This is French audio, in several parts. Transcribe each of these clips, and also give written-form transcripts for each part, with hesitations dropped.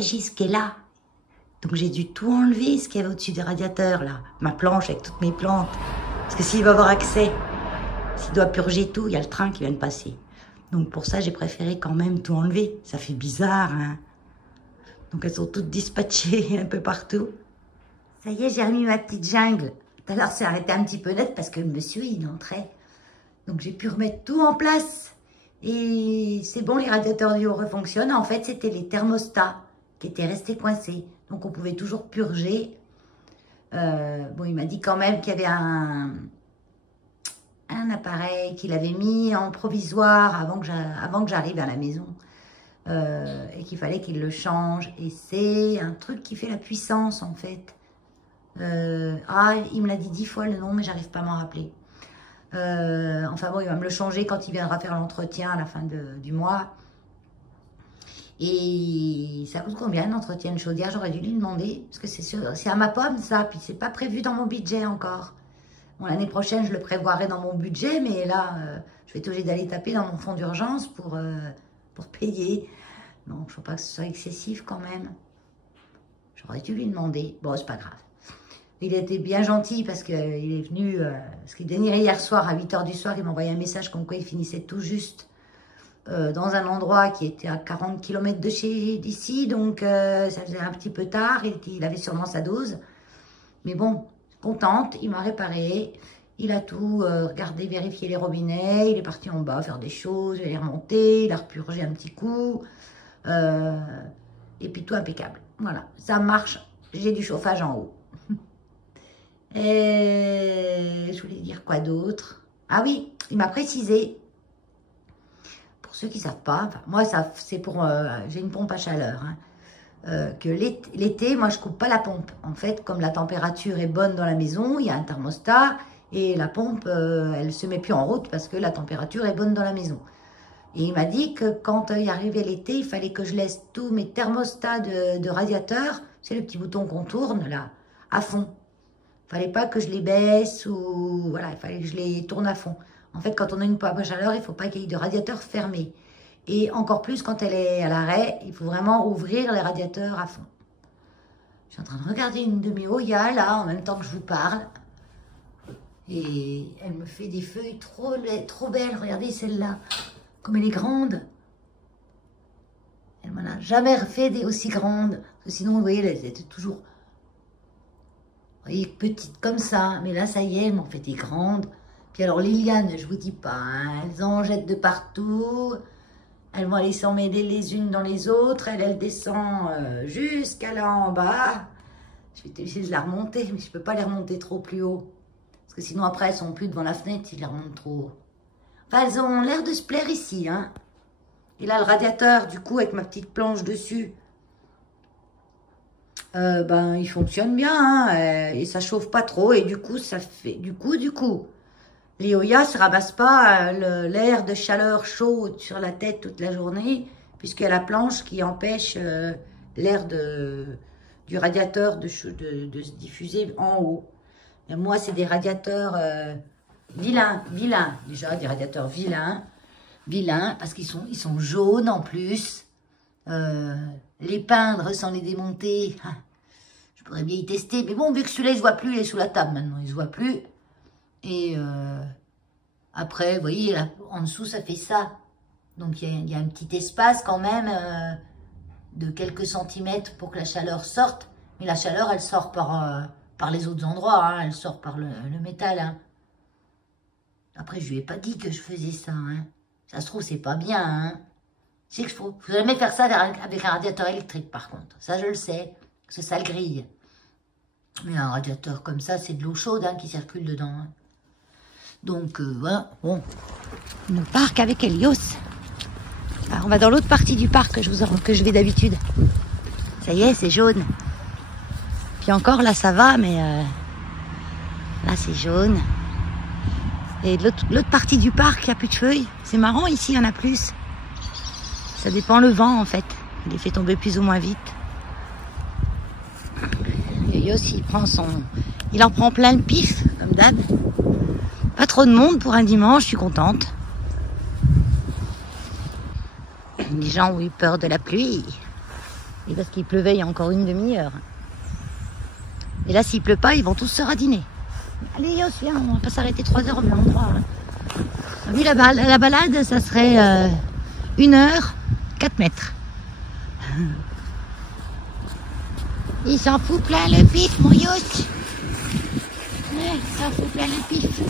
Régis qui est là. Donc j'ai dû tout enlever, ce qu'il y avait au-dessus des radiateurs, là. Ma planche avec toutes mes plantes. Parce que s'il va avoir accès, s'il doit purger tout, il y a le train qui vient de passer. Donc pour ça, j'ai préféré quand même tout enlever. Ça fait bizarre, hein. Donc elles sont toutes dispatchées un peu partout. Ça y est, j'ai remis ma petite jungle. Tout à l'heure, c'est arrêté un petit peu net parce que le monsieur, il entrait. Donc j'ai pu remettre tout en place. Et c'est bon, les radiateurs du haut refonctionnent. En fait, c'était les thermostats qui étaient restés coincés. Donc on pouvait toujours purger. Bon, il m'a dit quand même qu'il y avait un appareil qu'il avait mis en provisoire avant que j'arrive à la maison. Et qu'il fallait qu'il le change. Et c'est un truc qui fait la puissance, en fait. Il me l'a dit 10 fois le nom, mais j'arrive pas à m'en rappeler. Enfin bon, il va me le changer quand il viendra faire l'entretien à la fin du mois. Et ça coûte combien l'entretien de chaudière? J'aurais dû lui demander, parce que c'est à ma pomme ça, puis c'est pas prévu dans mon budget encore. Bon, l'année prochaine, je le prévoirai dans mon budget, mais là, je vais être obligée d'aller taper dans mon fonds d'urgence pour payer. Donc, il ne faut pas que ce soit excessif quand même. J'aurais dû lui demander. Bon, c'est pas grave. Il était bien gentil parce qu'il est venu, parce qu'il venait hier soir à 8 h du soir, il m'a envoyé un message comme quoi il finissait tout juste dans un endroit qui était à 40 km d'ici, donc ça faisait un petit peu tard, il avait sûrement sa dose. Mais bon, contente, il m'a réparé, il a tout regardé, vérifié les robinets, il est parti en bas faire des choses, il est remonté, il a repurgé un petit coup, et puis tout impeccable. Voilà, ça marche, j'ai du chauffage en haut. Et je voulais dire quoi d'autre? Ah oui, il m'a précisé, pour ceux qui ne savent pas, enfin, moi c'est pour, j'ai une pompe à chaleur, hein, que l'été, moi je coupe pas la pompe. En fait, comme la température est bonne dans la maison, il y a un thermostat et la pompe, elle se met plus en route parce que la température est bonne dans la maison. Et il m'a dit que quand il arrivait l'été, il fallait que je laisse tous mes thermostats de radiateur, c'est le petit bouton qu'on tourne là, à fond. Il ne fallait pas que je les baisse ou voilà, il fallait que je les tourne à fond. En fait, quand on a une pompe à chaleur, il ne faut pas qu'il y ait de radiateur fermé. Et encore plus quand elle est à l'arrêt, il faut vraiment ouvrir les radiateurs à fond. Je suis en train de regarder une de mes Oya là, en même temps que je vous parle. Et elle me fait des feuilles trop belles. Regardez celle-là, comme elle est grande. Elle m'en a jamais refait des aussi grandes. Parce que sinon, vous voyez, elle était toujours... Vous voyez, petite comme ça, mais là, ça y est, elles m'ont fait des grandes. Puis alors, les lianes, je vous dis pas, hein, elles en jettent de partout. Elles vont aller s'emmêler les unes dans les autres. Elle descend jusqu'à là en bas. Je vais essayer de la remonter, mais je ne peux pas les remonter trop plus haut. Parce que sinon, après, elles sont plus devant la fenêtre si je les remonte trop haut. Enfin, elles ont l'air de se plaire ici, hein. Et là, le radiateur, du coup, avec ma petite planche dessus, ben, il fonctionne bien, hein, et ça chauffe pas trop, et du coup, ça fait, du coup, les Oya ne ramassent pas l'air de chaleur chaude sur la tête toute la journée, puisqu'il y a la planche qui empêche l'air du radiateur de se diffuser en haut. Et moi, c'est des radiateurs vilains, déjà, des radiateurs vilains, parce qu'ils sont jaunes en plus. Les peindre sans les démonter, je pourrais bien y tester. Mais bon, vu que celui-là, il se voit plus, il est sous la table maintenant, il se voit plus. Et après, vous voyez, là, en dessous, ça fait ça. Donc, il y a un petit espace quand même de quelques centimètres pour que la chaleur sorte. Mais la chaleur, elle sort par les autres endroits, hein, elle sort par le métal. Hein. Après, je lui ai pas dit que je faisais ça. Hein. Ça se trouve, c'est pas bien, hein. C'est qu'il faut jamais faire ça avec un radiateur électrique, par contre. Ça, je le sais, parce que ça le grille. Mais un radiateur comme ça, c'est de l'eau chaude hein, qui circule dedans. Hein. Donc, voilà, bon. Le parc avec Helios. Alors, on va dans l'autre partie du parc que je vais d'habitude. Ça y est, c'est jaune. Puis encore, là, ça va, mais là, c'est jaune. Et de l'autre partie du parc, il n'y a plus de feuilles. C'est marrant, ici, il y en a plus. Ça dépend le vent, en fait. Il les fait tomber plus ou moins vite. Helios, il en prend plein le pif, comme d'hab. Pas trop de monde pour un dimanche, je suis contente. Les gens ont eu peur de la pluie. Et parce qu'il pleuvait il y a encore une demi-heure. Et là, s'il pleut pas, ils vont tous se radiner. Allez, Yos, viens, on va pas s'arrêter 3 heures au même endroit. Hein. Oui, la balade, ça serait 1 heure, 4 mètres. Il s'en fout plein le pif, mon Yos. Ouais, il s'en fout plein le pif.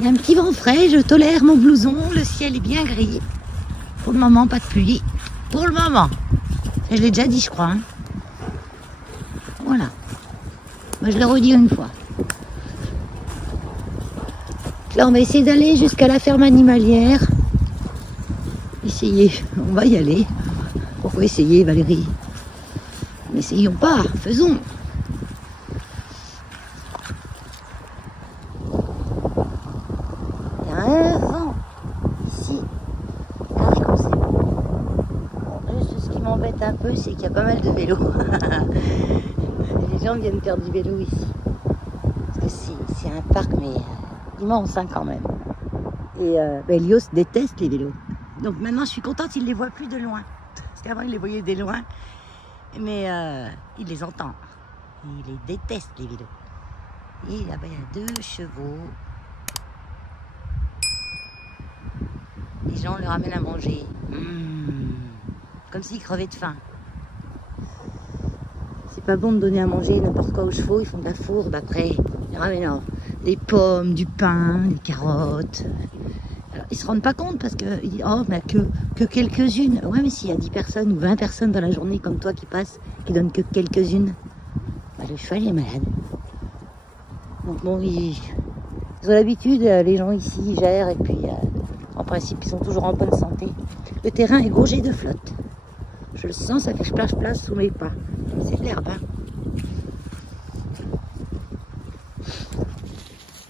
Il y a un petit vent frais, je tolère mon blouson, le ciel est bien gris. Pour le moment, pas de pluie. Pour le moment. Je l'ai déjà dit, je crois. Hein. Voilà. Moi, je l'ai redit une fois. Là, on va essayer d'aller jusqu'à la ferme animalière. Essayer. On va y aller. Pourquoi essayer, Valérie? N'essayons pas. Faisons. Il y a un vent ici. Regardez comme c'est beau. Juste ce qui m'embête un peu, c'est qu'il y a pas mal de vélos. Les gens viennent faire du vélo ici. Parce que c'est un parc, mais immense hein, quand même. Et Elios déteste les vélos. Donc maintenant, je suis contente, il les voit plus de loin. Parce qu'avant, il les voyait de loin. Mais il les entend. Il les déteste, les vélos. Et là-bas, il y a 2 chevaux. Les gens leur amènent à manger. Comme s'ils crevaient de faim. C'est pas bon de donner à manger n'importe quoi aux chevaux. Ils font de la fourbe après. Ils ramènent des pommes, du pain, des carottes. Alors, ils se rendent pas compte parce que ils disent, oh, mais que quelques-unes. Ouais, mais s'il y a 10 personnes ou 20 personnes dans la journée comme toi qui passent, qui donnent que quelques-unes, bah, le cheval est malade. Donc bon, ils ont l'habitude, les gens ici ils gèrent et puis en principe ils sont toujours en bonne santé. Le terrain est gorgé de flotte. Je le sens, ça fait splash sous mes pas. C'est de l'herbe, hein.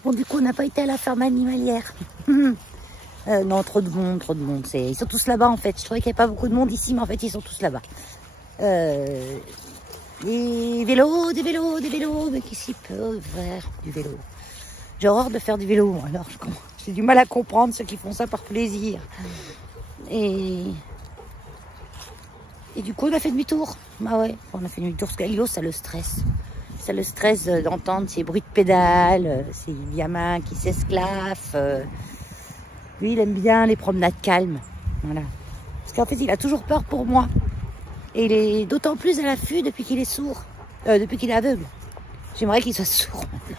Bon, du coup, on n'a pas été à la ferme animalière. Non, trop de monde, trop de monde. Ils sont tous là-bas, en fait. Je trouvais qu'il n'y avait pas beaucoup de monde ici, mais en fait, ils sont tous là-bas. Des vélos, mais qui s'y peut faire du vélo? J'ai horreur de faire du vélo, alors j'ai du mal à comprendre ceux qui font ça par plaisir. Et du coup, on a fait demi-tour. Ah ouais, on a fait demi-tour parce qu'Ilo, ça le stresse. Ça le stresse d'entendre ces bruits de pédales, ces gamins qui s'esclaffent. Lui, il aime bien les promenades calmes. Voilà. Parce qu'en fait, il a toujours peur pour moi. Et il est d'autant plus à l'affût depuis qu'il est sourd. Depuis qu'il est aveugle. J'aimerais qu'il soit sourd maintenant.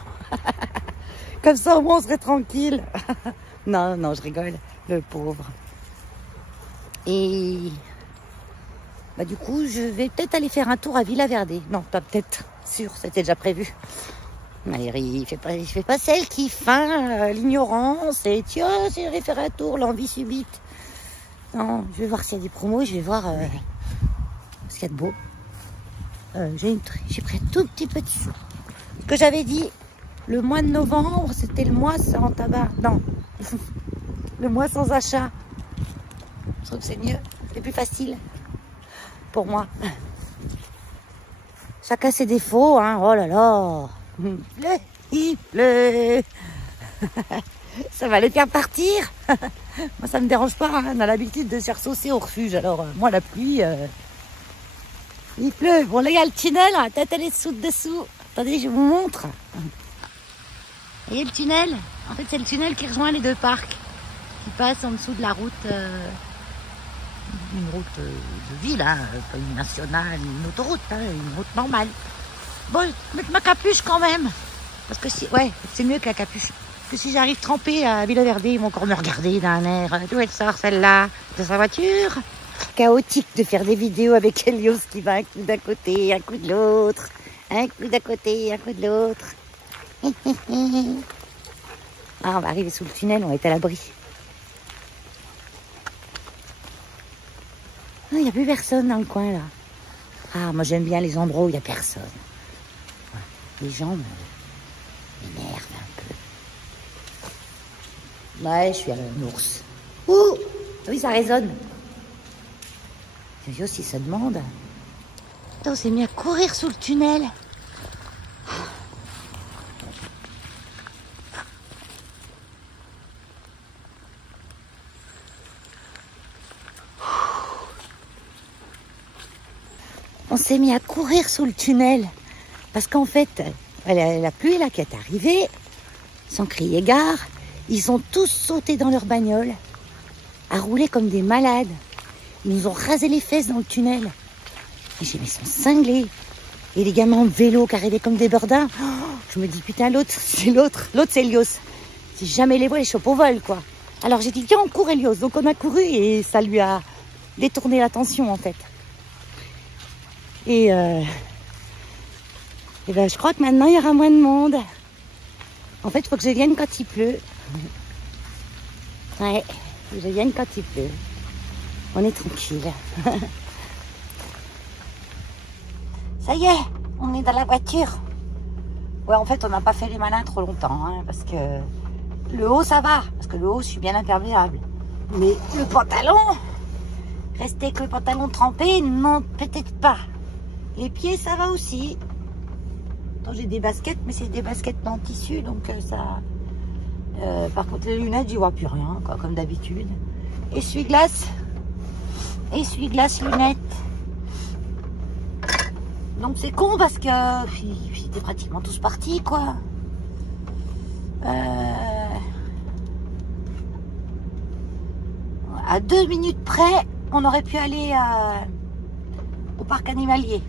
Comme ça, au moins, on serait tranquille. Non, non, je rigole. Le pauvre. Et bah, du coup, je vais peut-être aller faire un tour à Villa Verde. Non, pas peut-être. Sûr, c'était déjà prévu. Valérie, il fait pas celle qui feint l'ignorance et tiens, si je vais faire un tour, l'envie subite. Non, je vais voir s'il y a des promos, je vais voir ce qu'il y a de beau. J'ai pris un tout petit peu de sous. Ce que j'avais dit, le mois de novembre, c'était le mois sans tabac. Non, le mois sans achat. Je trouve que c'est mieux, c'est plus facile pour moi. Chacun ses défauts, hein. Oh là là. Il pleut. Ça va les faire partir. Moi, ça me dérange pas. Hein. On a l'habitude de se faire saucer au refuge. Alors, moi, la pluie, il pleut. Bon, là, il y a le tunnel. La tête, elle est dessous. Attendez, je vous montre. Vous voyez le tunnel? En fait, c'est le tunnel qui rejoint les 2 parcs. Qui passe en dessous de la route... une route de ville, hein, pas une nationale, une autoroute, hein, une route normale. Bon, je vais mettre ma capuche quand même. Parce que ouais, c'est mieux que la capuche. Parce que si j'arrive trempée à Villa Verde, ils vont encore me regarder d'un air. D'où elle sort celle-là? De sa voiture? Chaotique de faire des vidéos avec Elios qui va un coup d'un côté, un coup de l'autre. Un coup d'un côté, un coup de l'autre. Ah, on va arriver sous le tunnel, on va être à l'abri. Il n'y a plus personne dans le coin là. Ah, moi j'aime bien les endroits où il n'y a personne. Les gens m'énervent un peu. Ouais, je suis à l'ours. Ouh, oui, ça résonne. C'est aussi, ça demande. Attends, on s'est mis à courir sous le tunnel. s'est mis à courir sous le tunnel. Parce qu'en fait, la pluie là qui est arrivée, sans crier gare, ils ont tous sauté dans leur bagnole, à rouler comme des malades. Ils nous ont rasé les fesses dans le tunnel. Et j'ai mis ils sont cinglés. Et les gamins en vélo qui arrivaient comme des burdins. Oh, je me dis, putain, l'autre, c'est l'autre. L'autre, c'est Elios. Si jamais les vois, les chopes au vol, quoi. Alors j'ai dit, viens, on court, Elios. Donc on a couru et ça lui a détourné l'attention, en fait. Et ben, je crois que maintenant, il y aura moins de monde. En fait, il faut que je vienne quand il pleut. Ouais, faut que je vienne quand il pleut. On est tranquille. Ça y est, on est dans la voiture. Ouais, en fait, on n'a pas fait les malins trop longtemps, hein, parce que le haut, ça va. Parce que le haut, je suis bien imperméable. Mais le pantalon, rester avec le pantalon trempé, non, peut-être pas. Les pieds, ça va aussi. Attends, j'ai des baskets, mais c'est des baskets en tissu, donc ça... par contre, les lunettes, j'y vois plus rien, quoi, comme d'habitude. Essuie-glace, lunettes. Donc c'est con parce que ils étaient pratiquement tous partis, quoi. À 2 minutes près, on aurait pu aller au parc animalier.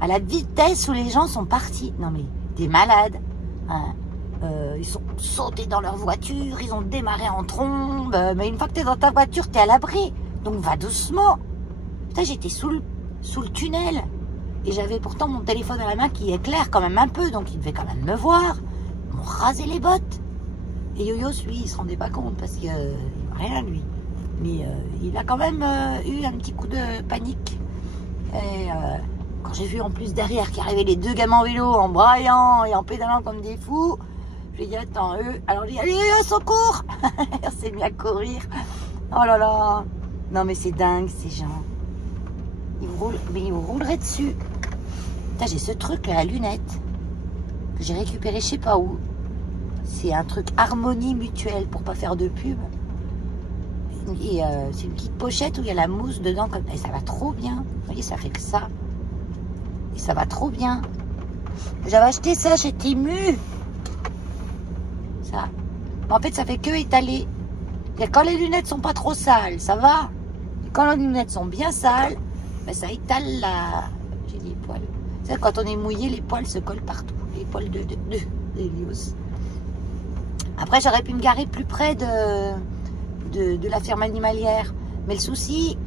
À la vitesse où les gens sont partis. Non mais, des malades. Hein. Ils sont sautés dans leur voiture, ils ont démarré en trombe. Mais une fois que t'es dans ta voiture, t'es à l'abri. Donc va doucement. Putain, j'étais sous le tunnel. Et j'avais pourtant mon téléphone à la main qui éclaire quand même un peu. Donc il devait quand même me voir. Ils m'ont rasé les bottes. Et Yoyos, lui, il se rendait pas compte parce qu'il voit rien, lui. Mais il a quand même eu un petit coup de panique. Et quand j'ai vu en plus derrière qu'arrivaient les 2 gamins en vélo en braillant et en pédalant comme des fous, j'ai dit attends, eux. Alors j'ai dit allez, au secours. On s'est mis à courir. Oh là là. Non mais c'est dingue ces gens. Ils vous rouleraient dessus. Putain, j'ai ce truc là, la lunette, que j'ai récupéré je sais pas où. C'est un truc harmonie mutuelle pour pas faire de pub. Et c'est une petite pochette où il y a la mousse dedans. Et ça va trop bien. Vous voyez, ça fait que ça. Et ça va trop bien. J'avais acheté ça chez Temu. Ça. Mais en fait, ça fait que étaler. Et quand les lunettes sont pas trop sales, ça va. Et quand les lunettes sont bien sales, ben ça étale la... J'ai les poils. C'est quand on est mouillé, les poils se collent partout. Les poils de Elios. Après, j'aurais pu me garer plus près de la ferme animalière. Mais le souci,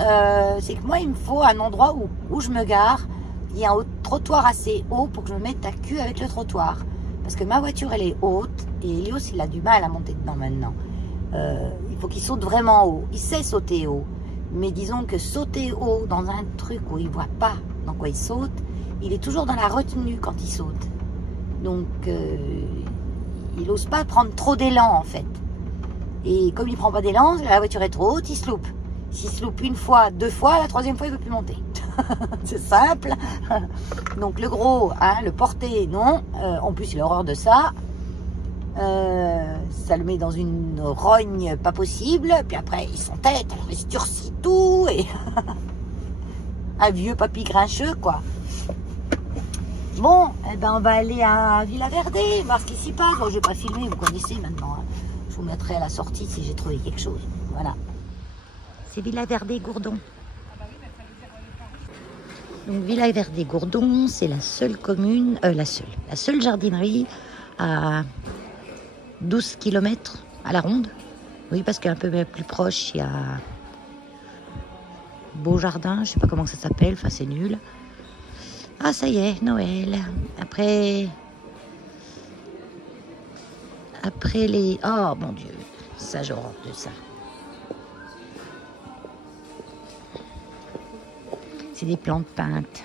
c'est que moi, il me faut un endroit où je me gare. Il y a un trottoir assez haut pour que je me mette à cul avec le trottoir. Parce que ma voiture, elle est haute. Et Elios, il a du mal à monter dedans maintenant. Il faut qu'il saute vraiment haut. Il sait sauter haut. Mais disons que sauter haut dans un truc où il ne voit pas dans quoi il saute, il est toujours dans la retenue quand il saute. Donc, il n'ose pas prendre trop d'élan, en fait. Et comme il ne prend pas d'élan, la voiture est trop haute, il se loupe. S'il se loupe une fois, 2 fois, la 3e fois, il ne veut plus monter. C'est simple. Donc, le gros, hein, le porté, non. En plus, il a horreur de ça. Ça le met dans une rogne pas possible. Puis après, il s'entête, alors il se durcit tout. Et un vieux papy grincheux, quoi. Bon, eh ben, on va aller à Villa Verde, voir ce qui s'y passe. Bon, je vais pas filmer, vous connaissez maintenant. Hein. Je vous mettrai à la sortie si j'ai trouvé quelque chose. Voilà. C'est Villa Verde Gourdon. Donc Villa Verde Gourdon, c'est la seule commune, la seule jardinerie à 12 km à la ronde. Oui, parce qu'un peu plus proche, il y a Beau Jardin, je sais pas comment ça s'appelle, enfin c'est nul. Ah, ça y est, Noël. Après les... Oh, mon Dieu. Ça, j'ai horreur de ça. C'est des plantes peintes.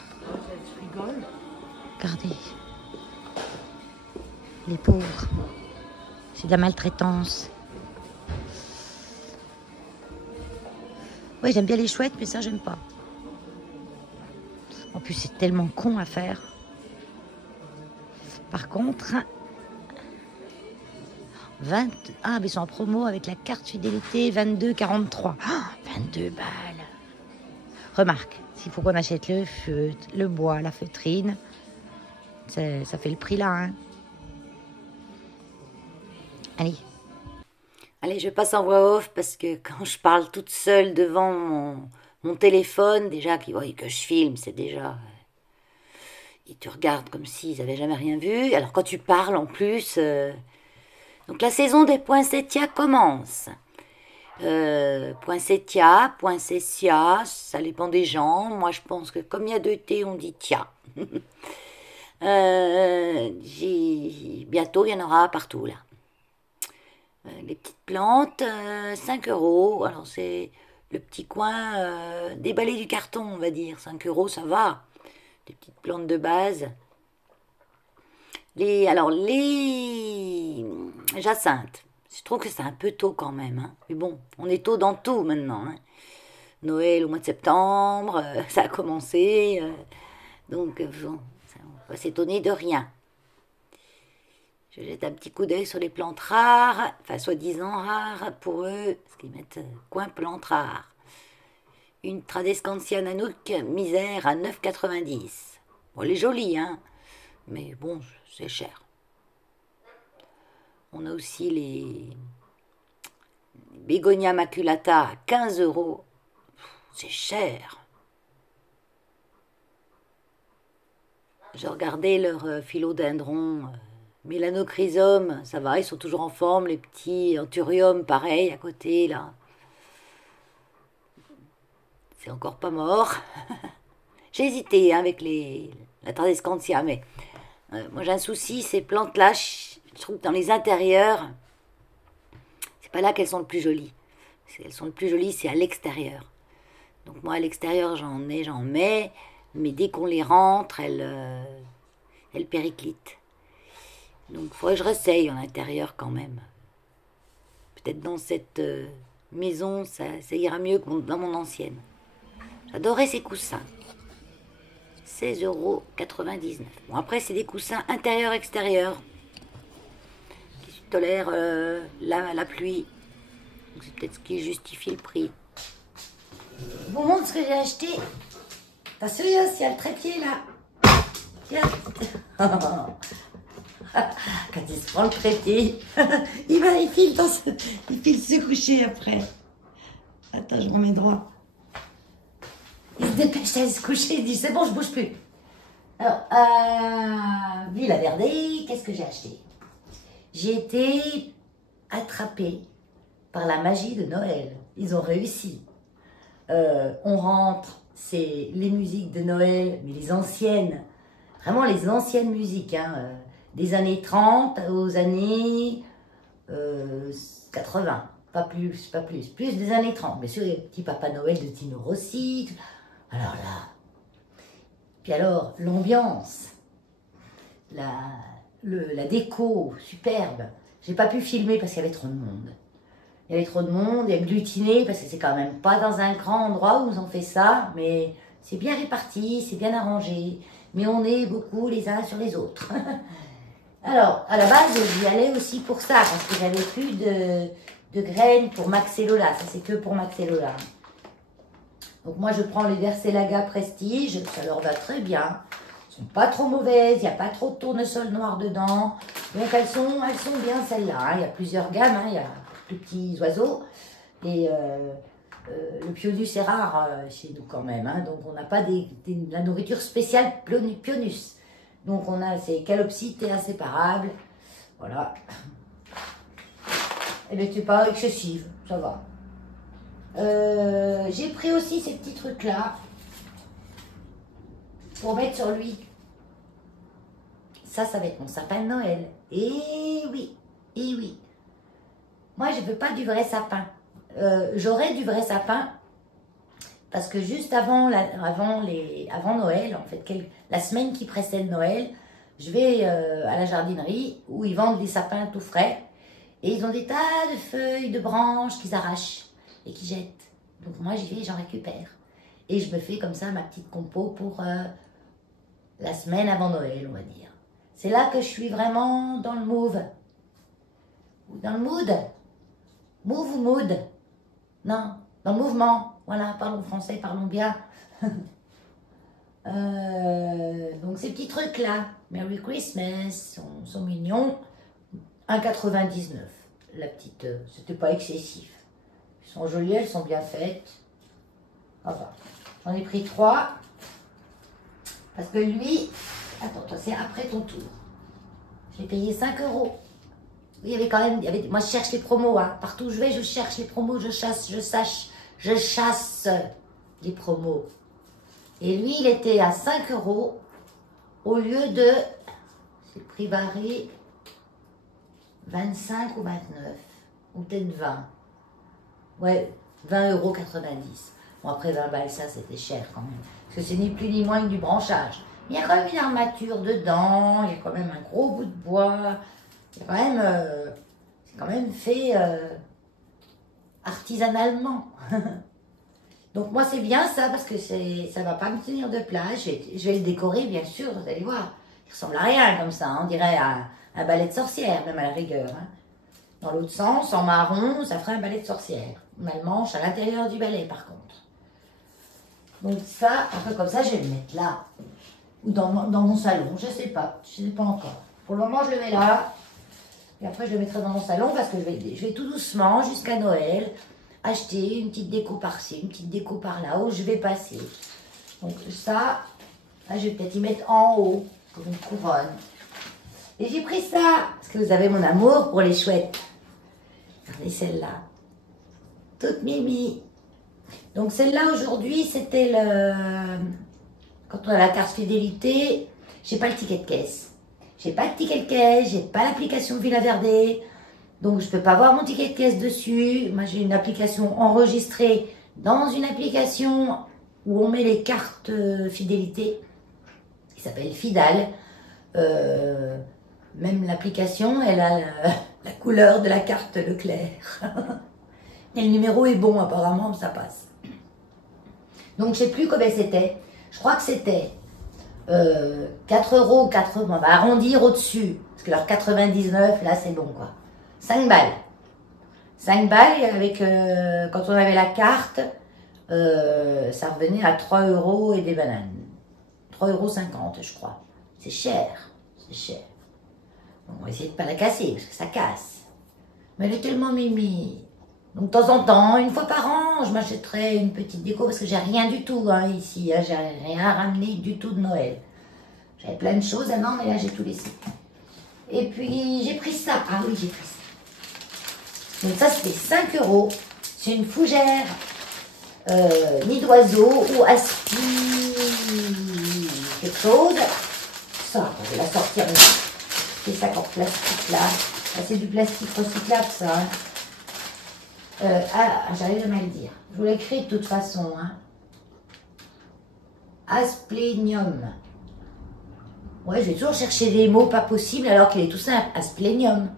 Regardez. Les pauvres. C'est de la maltraitance. Oui, j'aime bien les chouettes, mais ça, j'aime pas. En plus, c'est tellement con à faire. Par contre, 20... Ah, mais ils sont en promo avec la carte fidélité 22,43. Oh, 22 balles. Remarque, s'il faut qu'on achète le feutre, le bois, la feutrine, ça fait le prix là. Hein. Allez. Allez, je passe en voix off parce que quand je parle toute seule devant mon téléphone, déjà qu'ils voient que je filme, c'est déjà... Ils te regardent comme s'ils n'avaient jamais rien vu. Alors quand tu parles en plus... Donc la saison des poinsettias commence. Poinsettia, poinsettia, ça dépend des gens. Moi je pense que comme il y a 2 T, on dit tia. Bientôt il y en aura partout là. Les petites plantes, 5 €. Alors c'est le petit coin déballé du carton, on va dire. 5 € ça va. Des petites plantes de base. Les jacinthes, je trouve que c'est un peu tôt quand même. Hein. Mais bon, on est tôt dans tout maintenant. Hein. Noël au mois de septembre, ça a commencé. Donc, bon, on va s'étonner de rien. Je jette un petit coup d'œil sur les plantes rares, enfin soi-disant rares pour eux, parce qu'ils mettent coin plantes rares. Une Tradescantia Nanook misère à 9,90 €. Bon, elle est jolie, hein, mais bon, c'est cher. On a aussi les Bégonia maculata à 15 €. C'est cher. Je regardais leurs philodendrons, mélanochrysome, ça va, ils sont toujours en forme, les petits anthurium, pareil, à côté, là. C'est encore pas mort. J'ai hésité hein, avec la Tradescantia, mais moi j'ai un souci, ces plantes-là, je trouve que dans les intérieurs, c'est pas là qu'elles sont le plus jolies. Elles sont le plus jolies, c'est à l'extérieur. Donc moi à l'extérieur j'en mets, mais dès qu'on les rentre, elles périclitent. Donc il faudrait que je réessaye en intérieur quand même. Peut-être dans cette maison, ça ira mieux que dans mon ancienne. J'adorais ces coussins. 16,99 €. Bon, après, c'est des coussins intérieur-extérieur qui tolèrent la pluie. C'est peut-être ce qui justifie le prix. Je vous montre ce que j'ai acheté. Attention, il y a le trépied là. Tiens. Quand il se prend le trépied, il file se coucher après. Attends, je remets droit. Il se dépêche d'aller se coucher, il dit c'est bon, je bouge plus. Alors, Villa Verde, qu'est-ce que j'ai acheté? J'ai été attrapée par la magie de Noël. Ils ont réussi. On rentre, c'est les musiques de Noël, mais les anciennes, vraiment les anciennes musiques, hein, des années 30 aux années 80, pas plus des années 30. Bien sûr, il y a le petit Papa Noël de Tino Rossi. Alors là, puis alors, l'ambiance, la déco, superbe. J'ai pas pu filmer parce qu'il y avait trop de monde. Il y avait trop de monde, et agglutiné, parce que c'est quand même pas dans un grand endroit où ils ont fait ça, mais c'est bien réparti, c'est bien arrangé. Mais on est beaucoup les uns sur les autres. Alors, à la base, j'y allais aussi pour ça, parce que j'avais plus de graines pour Maxellola. Ça, c'est que pour Maxellola. Donc moi, je prends les Verselaga Prestige, ça leur va très bien. Elles sont pas trop mauvaises, il n'y a pas trop de tournesol noir dedans. Donc elles sont bien celles-là. Hein. Il y a plusieurs gammes, hein. Il y a plus petits oiseaux. Et le Pionus est rare chez nous quand même. Hein. Donc on n'a pas la nourriture spéciale Pionus. Donc on a ces calopsites et inséparables. Voilà. Elle n'était pas excessive, ça va. J'ai pris aussi ces petits trucs là pour mettre sur lui. Ça va être mon sapin de Noël. Et oui, moi je veux pas du vrai sapin. J'aurais du vrai sapin parce que juste avant Noël, en fait, la semaine qui précède Noël, je vais à la jardinerie où ils vendent des sapins tout frais et ils ont des tas de feuilles, de branches qu'ils arrachent et qui jettent. Donc moi j'y vais, j'en récupère. Et je me fais comme ça ma petite compo pour la semaine avant Noël, on va dire. C'est là que je suis vraiment dans le move. Ou dans le mood. Move ou mood? Non, dans le mouvement. Voilà, parlons français, parlons bien. Donc ces petits trucs-là, Merry Christmas, sont mignons. 1,99. La petite, c'était pas excessif. Elles sont jolies, elles sont bien faites. Enfin, j'en ai pris 3. Parce que lui, attends, toi, c'est après ton tour. J'ai payé 5 euros. Il y avait quand même, moi je cherche les promos, hein. Partout où je vais, je cherche les promos, je chasse les promos. Et lui, il était à 5 euros au lieu de, c'est le prix barré, 25 ou 29, ou peut-être 20. Ouais, 20,90 €. Bon, après 20 balles, ça c'était cher quand même. Parce que c'est ni plus ni moins que du branchage. Il y a quand même une armature dedans, il y a quand même un gros bout de bois. Il y a quand même, c'est quand même fait artisanalement. Donc moi c'est bien ça parce que ça va pas me tenir de place. Je vais le décorer bien sûr, vous allez voir. Il ressemble à rien comme ça, hein. On dirait un balai de sorcière, même à la rigueur. Hein. Dans l'autre sens, en marron, ça ferait un balai de sorcière. On a le manche à l'intérieur du balai par contre. Donc ça, un peu comme ça, je vais le mettre là. Ou dans mon salon, je sais pas encore. Pour le moment je le mets là. Et après je le mettrai dans mon salon parce que je vais tout doucement jusqu'à Noël acheter une petite déco par-ci, une petite déco par-là où je vais passer. Donc ça, là, je vais peut-être y mettre en haut comme une couronne. Et j'ai pris ça parce que vous avez mon amour pour les chouettes. Regardez celle-là, toute mimi. Donc celle-là aujourd'hui, c'était quand on a la carte fidélité, j'ai pas le ticket de caisse. J'ai pas de ticket de caisse, j'ai pas l'application Villa Verde. Donc, je ne peux pas voir mon ticket de caisse dessus. Moi, j'ai une application enregistrée dans une application où on met les cartes fidélité. Qui s'appelle Fidal. Même l'application, elle a la couleur de la carte Leclerc. Et le numéro est bon, apparemment, ça passe. Donc, je ne sais plus combien c'était. Je crois que c'était 4 euros, on va arrondir au-dessus. Parce que leur 99, là, c'est bon, quoi. 5 balles. 5 balles, et avec, quand on avait la carte, ça revenait à 3 euros et des bananes. 3,50 €, je crois. C'est cher. C'est cher. Donc, on va essayer de ne pas la casser, parce que ça casse. Mais elle est tellement mimi. Donc, de temps en temps, une fois par an, je m'achèterai une petite déco, parce que j'ai rien du tout hein, ici. Hein, j'ai rien ramené du tout de Noël. J'avais plein de choses, ah non, mais là, j'ai tout laissé. Et puis, j'ai pris ça. Ah oui, j'ai pris ça. Donc ça, c'était 5 euros. C'est une fougère nid d'oiseau ou aspi quelque chose. Ça, je vais la sortir. C'est ça en plastique là. C'est du plastique recyclable ça. J'arrive à mal le dire. Je vous l'écris de toute façon. Hein. Asplénium. Ouais, je vais toujours chercher des mots pas possibles alors qu'il est tout simple. Asplénium.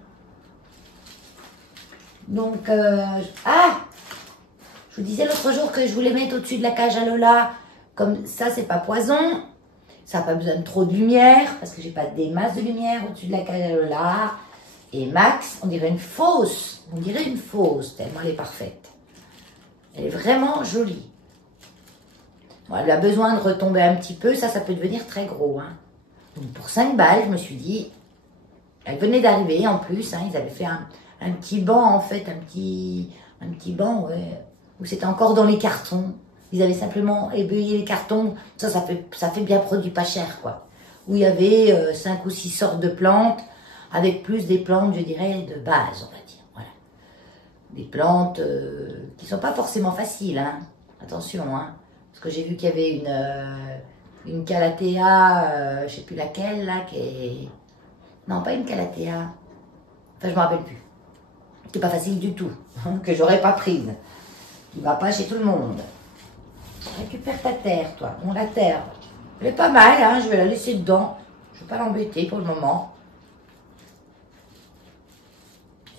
Donc, je vous disais l'autre jour que je voulais mettre au-dessus de la cage à Lola. Comme ça, c'est pas poison. Ça n'a pas besoin de trop de lumière, parce que j'ai pas des masses de lumière au-dessus de la cage à Lola. Et Max, on dirait une fausse. On dirait une fausse, tellement elle est parfaite. Elle est vraiment jolie. Bon, elle a besoin de retomber un petit peu. Ça peut devenir très gros. Hein. Donc, pour 5 balles, je me suis dit... Elle venait d'arriver, en plus. Hein, ils avaient fait un petit banc, en fait, un petit banc, ouais, où c'était encore dans les cartons. Ils avaient simplement ébeuillé les cartons. Ça fait bien produit pas cher, quoi. Où il y avait 5 ou 6 sortes de plantes, avec plus des plantes, je dirais, de base, on va dire. Voilà. Des plantes qui sont pas forcément faciles, hein. Attention, hein. Parce que j'ai vu qu'il y avait une calathea, je sais plus laquelle, là, qui est... Non, pas une calathea. Enfin, je me rappelle plus. C'est pas facile du tout, hein, que j'aurais pas prise. Qui va pas chez tout le monde. Récupère ta terre, toi. Bon, la terre, elle est pas mal, hein, je vais la laisser dedans. Je vais pas l'embêter pour le moment.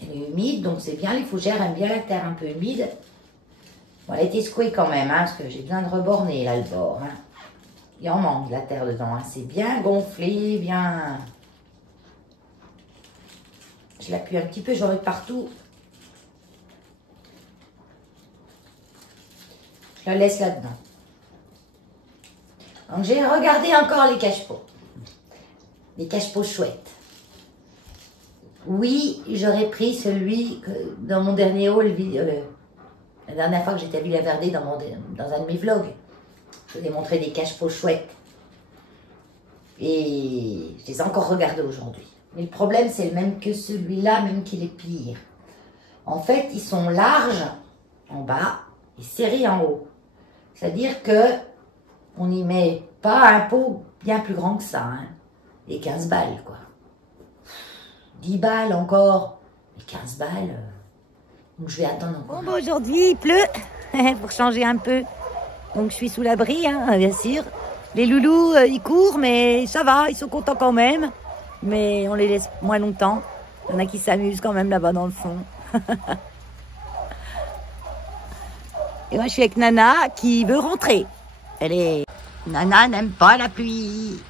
Elle est humide, donc c'est bien. Les fougères aiment bien la terre un peu humide. Bon, elle a été secouée quand même, hein, parce que j'ai besoin de reborner là le bord. Hein. Il en manque de la terre dedans. Hein. C'est bien gonflé, bien... Je l'appuie un petit peu, j'en mets partout. Je le laisse là-dedans. Donc j'ai regardé encore les cache-pots. Les cache-pots chouettes. Oui, j'aurais pris celui que dans mon dernier haul, la dernière fois que j'étais à Villaverde dans un de mes vlogs. Je vous ai montré des cache-pots chouettes. Et je les ai encore regardés aujourd'hui. Mais le problème, c'est le même que celui-là, même qu'il est pire. En fait, ils sont larges en bas et serrés en haut. C'est-à-dire que on n'y met pas un pot bien plus grand que ça. Hein. Et 15 balles, quoi. 10 balles encore. Et 15 balles. Donc je vais attendre encore. Bon, aujourd'hui, il pleut. Pour changer un peu. Donc je suis sous l'abri, hein, bien sûr. Les loulous, ils courent, mais ça va, ils sont contents quand même. Mais on les laisse moins longtemps. Il y en a qui s'amusent quand même là-bas dans le fond. Et moi, je suis avec Nana qui veut rentrer. Nana n'aime pas la pluie.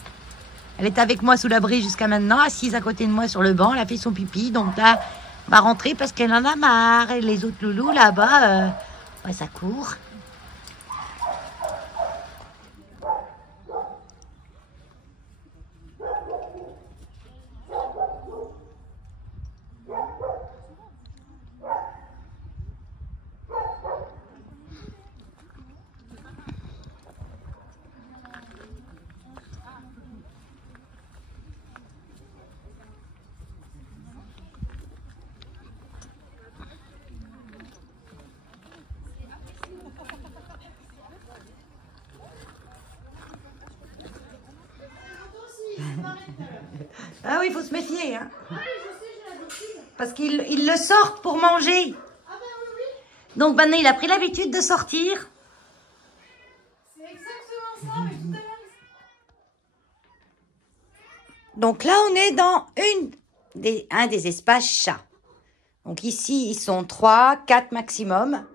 Elle est avec moi sous l'abri jusqu'à maintenant, assise à côté de moi sur le banc. Elle a fait son pipi, donc là, elle va rentrer parce qu'elle en a marre. Et les autres loulous là-bas, ouais, ça court. Ah oui, il faut se méfier. Hein. Ah oui, je sais, j'ai l'habitude. Parce qu'ils le sortent pour manger. Ah ben oui, oui. Donc maintenant, il a pris l'habitude de sortir. C'est exactement ça, mais tout à l'heure. Donc là, on est dans un des espaces chats. Donc ici, ils sont 3, 4 maximum.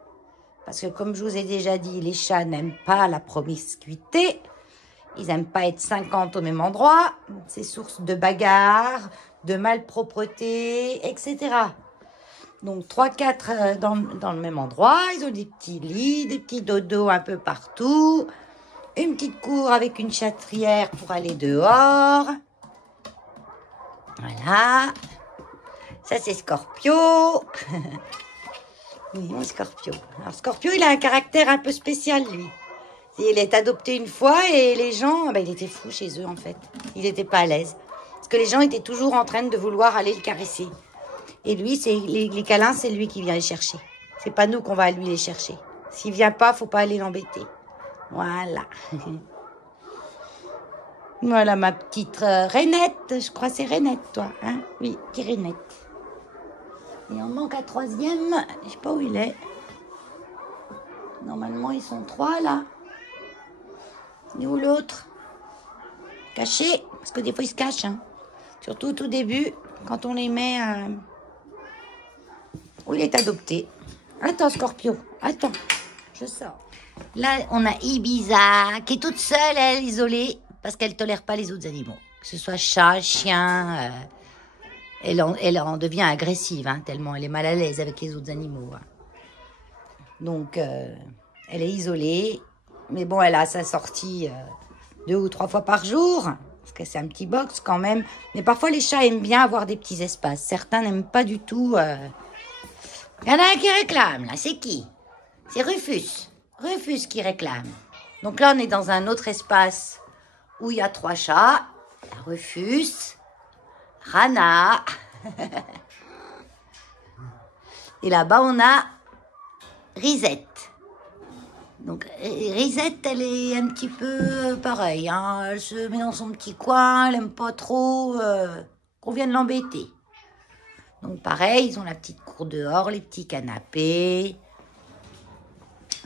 Parce que comme je vous ai déjà dit, les chats n'aiment pas la promiscuité. Ils n'aiment pas être 50 au même endroit. C'est source de bagarres, de malpropreté, etc. Donc 3-4 dans le même endroit. Ils ont des petits lits, des petits dodos un peu partout. Une petite cour avec une châtrière pour aller dehors. Voilà. Ça, c'est Scorpio. Oui, mon Scorpio. Alors, Scorpio, il a un caractère un peu spécial, lui. Il est adopté une fois et les gens, ben, il était fou chez eux, en fait. Il n'était pas à l'aise. Parce que les gens étaient toujours en train de vouloir aller le caresser. Et lui, les câlins, c'est lui qui vient les chercher. C'est pas nous qu'on va lui les chercher. S'il vient pas, faut pas aller l'embêter. Voilà. Voilà ma petite Rainette. Je crois que c'est Rainette, toi. Hein? Oui, petite Rainette. Et on manque un troisième. Je sais pas où il est. Normalement, ils sont 3, là. Et où l'autre? Caché. Parce que des fois, ils se cachent. Hein. Surtout au tout début, quand on les met... où il est adopté. Attends, Scorpio. Attends. Je sors. Là, on a Ibiza, qui est toute seule, elle, isolée. Parce qu'elle ne tolère pas les autres animaux. Que ce soit chat, chien... Elle en devient agressive, hein, tellement elle est mal à l'aise avec les autres animaux. Hein. Donc, elle est isolée. Mais bon, elle a sa sortie 2 ou 3 fois par jour. Parce que c'est un petit box quand même. Mais parfois, les chats aiment bien avoir des petits espaces. Certains n'aiment pas du tout. Il y en a un qui réclame, là. C'est qui? C'est Rufus. Rufus qui réclame. Donc là, on est dans un autre espace où il y a 3 chats. Rufus... Rana. Et là-bas, on a Risette. Donc, Risette, elle est un petit peu pareille. Hein. Elle se met dans son petit coin. Elle n'aime pas trop qu'on vienne l'embêter. Donc, pareil, ils ont la petite cour dehors, les petits canapés.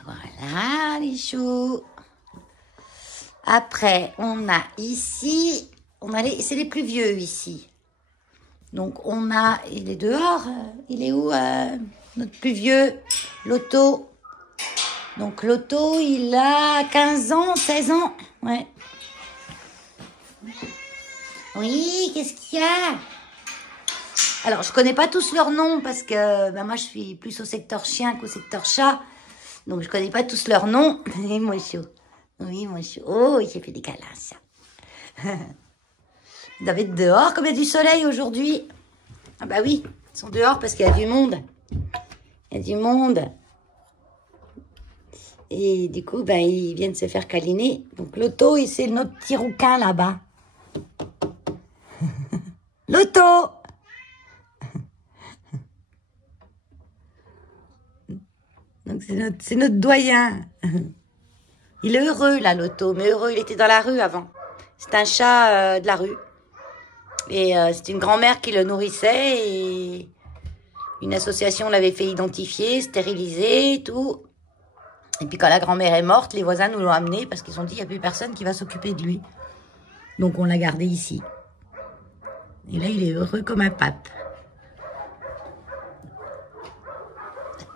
Voilà, les choux. Après, on a ici... c'est les plus vieux ici. Donc, on a... Il est dehors. Il est où, notre plus vieux? Loto. Donc, Loto, il a 15 ans, 16 ans. Ouais. Oui, qu'est-ce qu'il y a? Alors, je connais pas tous leurs noms parce que moi, je suis plus au secteur chien qu'au secteur chat. Donc, je connais pas tous leurs noms. Et mon chou. Oui, mon chou. Oh, il s'est fait des câlins, ça. Ils doivent être dehors, comme il y a du soleil aujourd'hui. Ah bah oui, ils sont dehors parce qu'il y a du monde. Il y a du monde. Et du coup, bah, ils viennent se faire câliner. Donc, Loto, c'est notre petit rouquin là-bas. Loto! Donc, c'est notre doyen. Il est heureux, là, Loto. Mais heureux, il était dans la rue avant. C'est un chat de la rue. Et c'est une grand-mère qui le nourrissait. Et une association l'avait fait identifier, stériliser, tout. Et puis quand la grand-mère est morte, les voisins nous l'ont amené parce qu'ils ont dit qu'il n'y a plus personne qui va s'occuper de lui. Donc on l'a gardé ici. Et là, il est heureux comme un pape.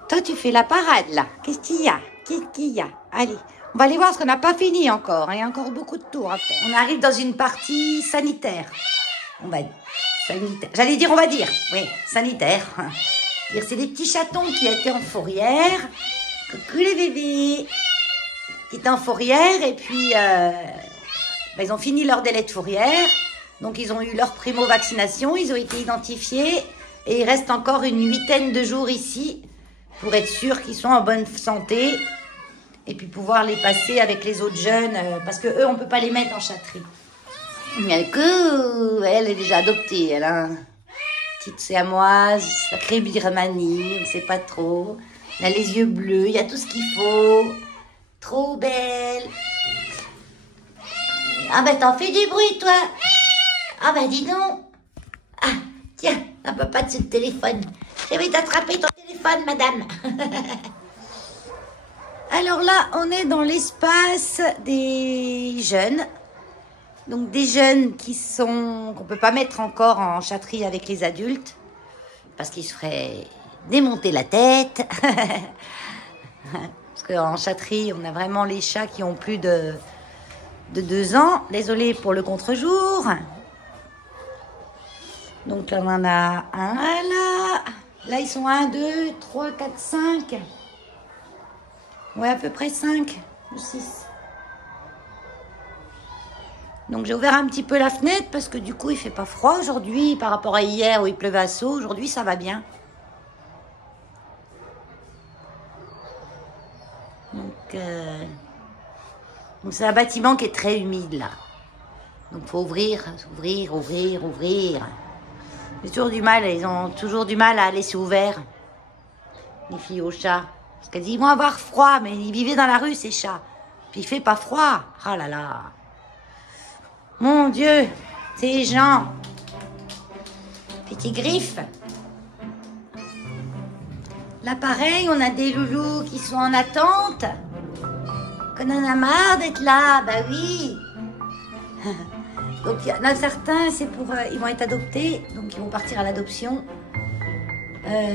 Toi, tu fais la parade, là. Qu'est-ce qu'il y a? Qu'est-ce qu'il y a? Allez, on va aller voir ce qu'on n'a pas fini encore. Il y a encore beaucoup de tours à faire. On arrive dans une partie sanitaire. On va dire sanitaire. J'allais dire, on va dire. Oui, sanitaire. C'est des petits chatons qui étaient en fourrière. Coucou les bébés. Qui étaient en fourrière et puis ils ont fini leur délai de fourrière. Donc ils ont eu leur primo-vaccination. Ils ont été identifiés. Et il reste encore une 8aine de jours ici pour être sûr qu'ils sont en bonne santé. Et puis pouvoir les passer avec les autres jeunes. Parce que eux, on ne peut pas les mettre en chatterie. Mais elle est déjà adoptée. Elle a une petite siamoise, sacrée birmanie, on ne sait pas trop. Elle a les yeux bleus, il y a tout ce qu'il faut. Trop belle. Ah ben t'en fais du bruit toi. Ah ben dis donc. Ah tiens, un papa de ce téléphone. Je vais t'attraper ton téléphone madame. Alors là, on est dans l'espace des jeunes. Donc des jeunes qu'on peut pas mettre encore en chatterie avec les adultes parce qu'ils se feraient démonter la tête. Parce qu'en chatterie, on a vraiment les chats qui ont plus de 2 ans. Désolée pour le contre-jour. Donc là, on en a un là. Là, ils sont 1, 2, 3, 4, 5. Ouais, à peu près 5 ou 6. Donc j'ai ouvert un petit peu la fenêtre parce que du coup il fait pas froid aujourd'hui par rapport à hier où il pleuvait à saut. Aujourd'hui ça va bien. Donc c'est un bâtiment qui est très humide là. Donc faut ouvrir. J'ai toujours du mal, ils ont toujours du mal à laisser ouvert. Les filles aux chats. Parce qu'elles disent ils vont avoir froid, mais ils vivaient dans la rue ces chats. Puis il fait pas froid. Ah là là. Mon Dieu, ces gens. Petits griffes. Là, pareil, on a des loulous qui sont en attente. Qu'on en a marre d'être là, bah oui. Donc, il y en a certains, c'est pour... ils vont être adoptés, donc ils vont partir à l'adoption.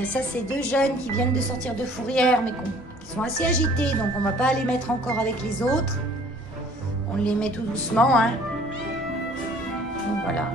Ça, c'est 2 jeunes qui viennent de sortir de fourrière, mais qui sont assez agités, donc on ne va pas les mettre encore avec les autres. On les met tout doucement, hein. Donc voilà.